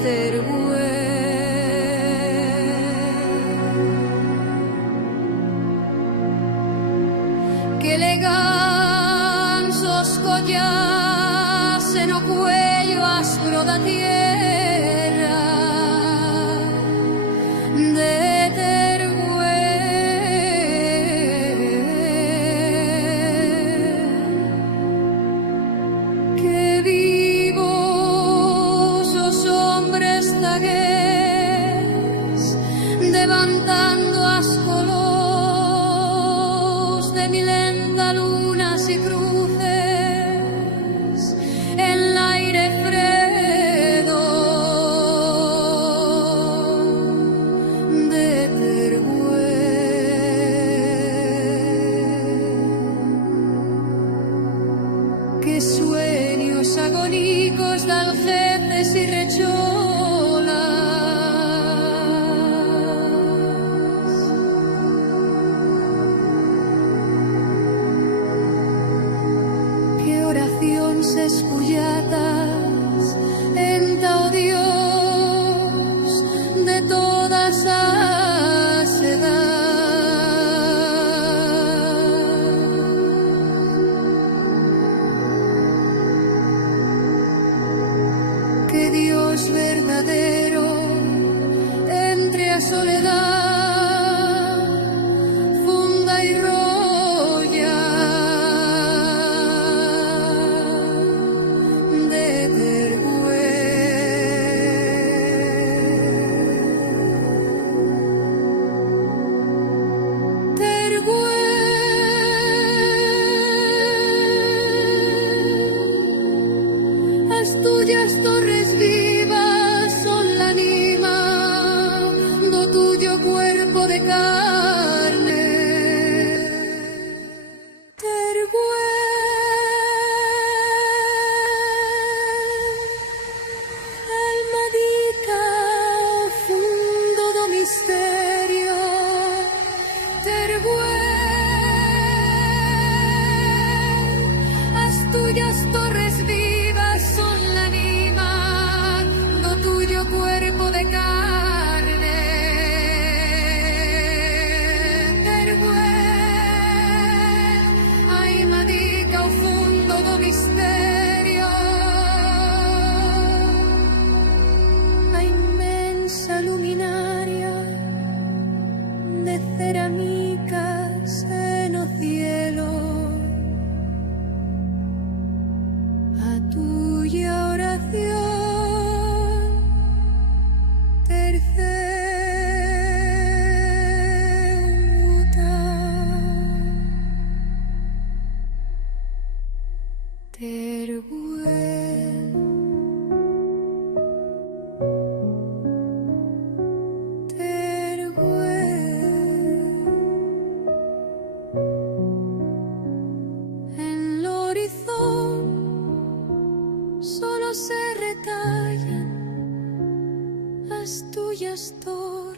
Teruel, que eleganzos collasen o cuello aspro da tierra de Teruel, que vivos os hombres zagués levantando as colos de milenda lunas y cruces en el aire fredo de Teruel, que sueños agónicos de algefes y recholas, que oracións espulladas enta o Dios de todas as edades, que Dios verdadero entre a soledad funda y rolla de Teruel. Teruel, as tuyas torres vivas son la anima do tuyo cuerpo de carne. Teruel, alma dita ao fundo do misterio. Teruel, as tuyas torres vivas son la anima do tuyo cuerpo de carne. Teruel, alma dita ao fundo do misterio. A inmensa luminaria de cerámicas en o cielo, a tuya oración terceuta. Teruel, Teruel, en el horizonte solo se retallan las tuyas torres.